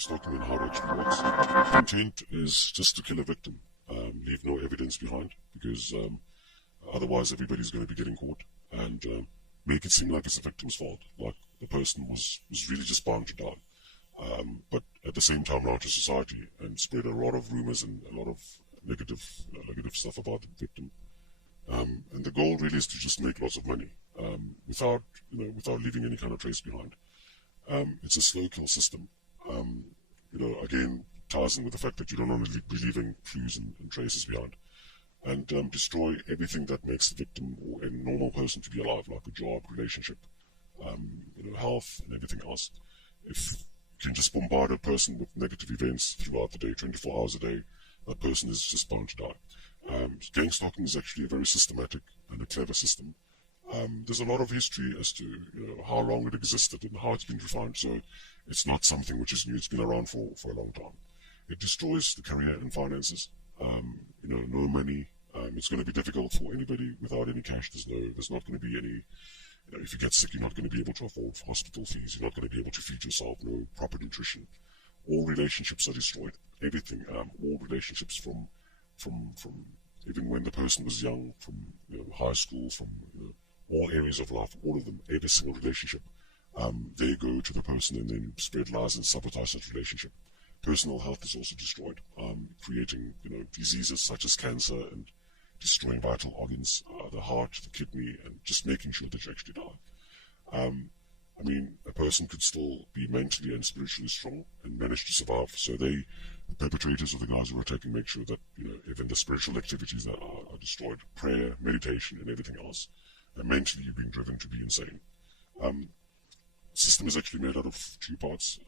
stalking and how it actually works. The intent is just to kill a victim, leave no evidence behind, because otherwise everybody's going to be getting caught, and make it seem like it's the victim's fault, like the person was really just bound to die. But at the same time now to society, and spread a lot of rumors and a lot of negative stuff about the victim. And the goal really is to just make lots of money, without leaving any kind of trace behind. It's a slow kill system. Again, ties in with the fact that you don't want to be leaving clues and traces behind, and destroy everything that makes the victim or a normal person to be alive, like a job, relationship, health, and everything else. If you can just bombard a person with negative events throughout the day, 24 hours a day, that person is just bound to die. Gang stalking is actually a very systematic and a clever system. There's a lot of history as to how long it existed and how it's been refined, so it's not something which is new. It's been around for a long time. It destroys the career and finances. No money. It's going to be difficult for anybody without any cash. There's not going to be any. If you get sick, you're not going to be able to afford hospital fees. You're not going to be able to feed yourself. No proper nutrition. All relationships are destroyed. Everything. All relationships from even when the person was young, from high school, from all areas of life, all of them, every single relationship. They go to the person and then spread lies and sabotage that relationship. Personal health is also destroyed, creating diseases such as cancer and destroying vital organs, the heart, the kidney, and just making sure that you actually die. A person could still be mentally and spiritually strong and manage to survive. So the perpetrators or the guys who are attacking make sure that even the spiritual activities that are destroyed, prayer, meditation, and everything else, and mentally you're being driven to be insane. The system is actually made out of two parts.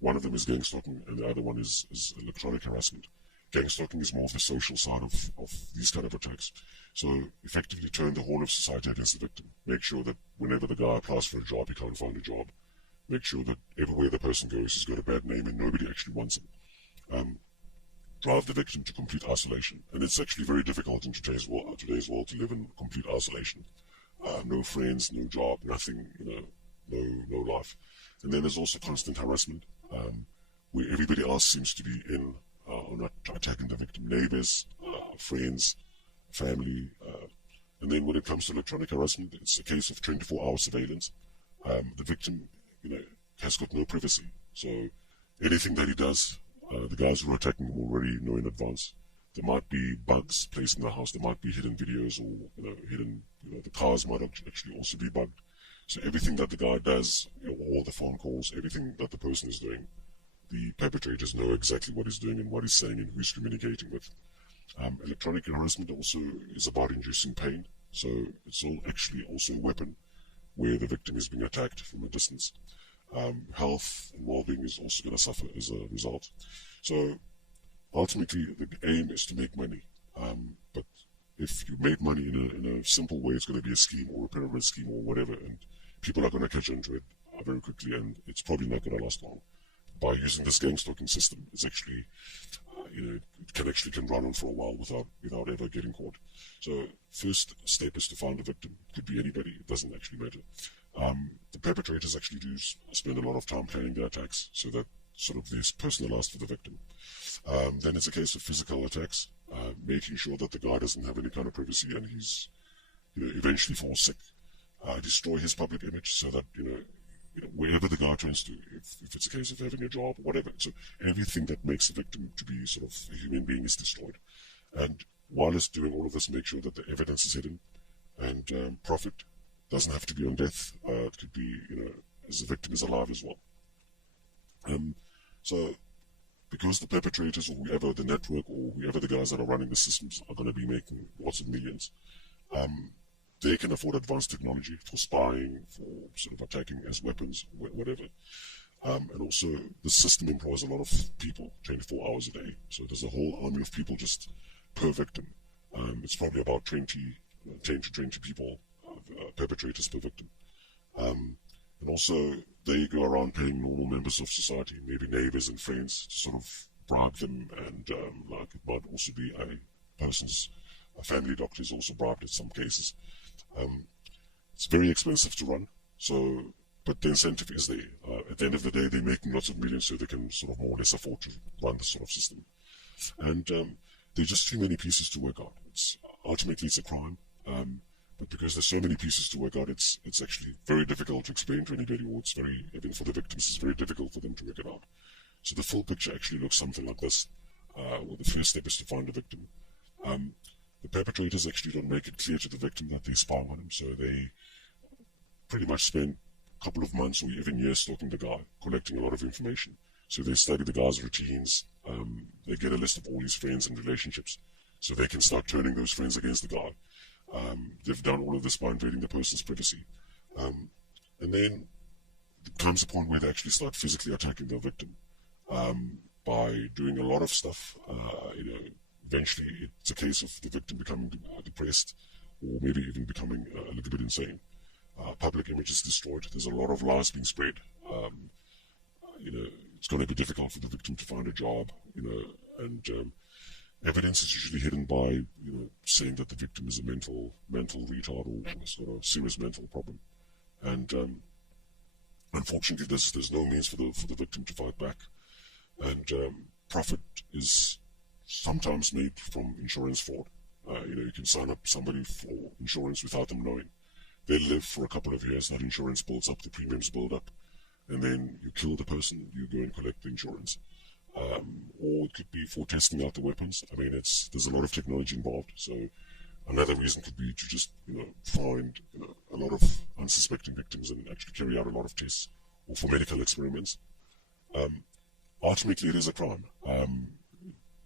One of them is gang stalking, and the other one is electronic harassment. Gang stalking is more of the social side of these kind of attacks. So effectively turn the whole of society against the victim. Make sure that whenever the guy applies for a job, he can't find a job. Make sure that everywhere the person goes, he's got a bad name and nobody actually wants him. Drive the victim to complete isolation. And it's actually very difficult in today's world to live in complete isolation. No friends, no job, nothing, no life. And then there's also constant harassment, where everybody else seems to be on attacking the victim, neighbors, friends, family. And then when it comes to electronic harassment, it's a case of 24-hour surveillance. The victim, has got no privacy. So anything that he does, the guys who are attacking him already know in advance. There might be bugs placed in the house. There might be hidden videos or hidden. The cars might actually also be bugged. So everything that the guy does, all the phone calls, everything that the person is doing, the perpetrators know exactly what he's doing and what he's saying and who he's communicating with. Electronic harassment also is about inducing pain. So it's actually also a weapon where the victim is being attacked from a distance. Health and well-being is also going to suffer as a result. So ultimately, the aim is to make money. But if you make money in a simple way, it's going to be a scheme or a pyramid scheme or whatever, and people are going to catch on to it very quickly, and it's probably not going to last long. By using this gang stalking system, it's actually, it can run on for a while without ever getting caught. So first step is to find a victim. It could be anybody. It doesn't actually matter. The perpetrators actually do spend a lot of time planning their attacks, so that sort of is personalized for the victim. Then it's a case of physical attacks, making sure that the guy doesn't have any kind of privacy and he's, eventually falls sick. Destroy his public image so that, wherever the guy turns to, if it's a case of having a job, whatever. So everything that makes the victim to be sort of a human being is destroyed. And while it's doing all of this, make sure that the evidence is hidden, and profit doesn't have to be on death. It could be, as the victim is alive as well. So because the perpetrators or whoever the network or whoever the guys that are running the systems are going to be making lots of millions, they can afford advanced technology for spying, for sort of attacking as weapons, whatever. And also the system employs a lot of people 24 hours a day. So there's a whole army of people just per victim. It's probably about 10 to 20 people, perpetrators per victim. And also they go around paying normal members of society, maybe neighbors and friends, to sort of bribe them, and it might also be a family doctor is also bribed in some cases. It's very expensive to run, so but the incentive is there. At the end of the day, they're making lots of millions, so they can sort of more or less afford to run this sort of system. And there are just too many pieces to work out. Ultimately, it's a crime. But because there's so many pieces to work out, it's actually very difficult to explain to anybody, or it's very, even for the victims, it's very difficult for them to work it out. So the full picture actually looks something like this. Well, the first step is to find the victim. The perpetrators actually don't make it clear to the victim that they're spying on him, so they pretty much spend a couple of months or even years stalking the guy, collecting a lot of information. So they study the guy's routines, they get a list of all his friends and relationships, so they can start turning those friends against the guy. They've done all of this by invading the person's privacy. And then there comes a point where they actually start physically attacking their victim by doing a lot of stuff. Eventually it's a case of the victim becoming depressed, or maybe even becoming a little bit insane. Public image is destroyed. There's a lot of lies being spread. It's going to be difficult for the victim to find a job, and evidence is usually hidden by, saying that the victim is a mental retard or has got a serious mental problem. And unfortunately, there's no means for the victim to fight back. And profit is sometimes made from insurance fraud. You can sign up somebody for insurance without them knowing. They live for a couple of years, that insurance builds up, the premiums build up, and then you kill the person, you go and collect the insurance. Or it could be for testing out the weapons. I mean, there's a lot of technology involved. So another reason could be to just, find a lot of unsuspecting victims and actually carry out a lot of tests, or for medical experiments. Ultimately, it is a crime.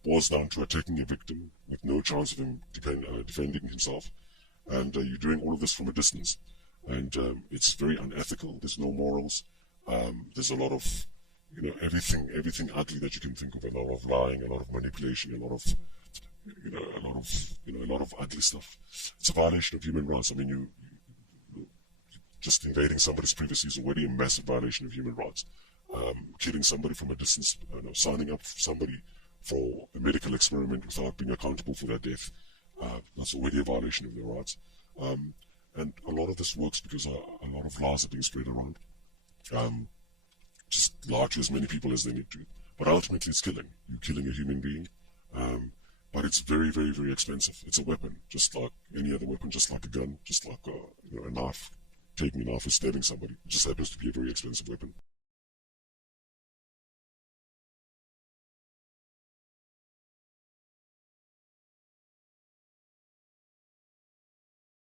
Boils down to attacking a victim with no chance of him defending himself, and you're doing all of this from a distance. And it's very unethical. There's no morals. There's a lot of everything ugly that you can think of. A lot of lying, a lot of manipulation, a lot of ugly stuff. It's a violation of human rights. I mean, you just invading somebody's privacy is already a massive violation of human rights. Killing somebody from a distance, signing up somebody for a medical experiment without being accountable for their death, that's already a violation of their rights. And a lot of this works because a lot of lies are being spread around. Just lie to as many people as they need to. But ultimately it's killing. You're killing a human being. But it's very, very, very expensive. It's a weapon, just like any other weapon, just like a gun, just like a knife. Taking a knife and stabbing somebody. It just happens to be a very expensive weapon.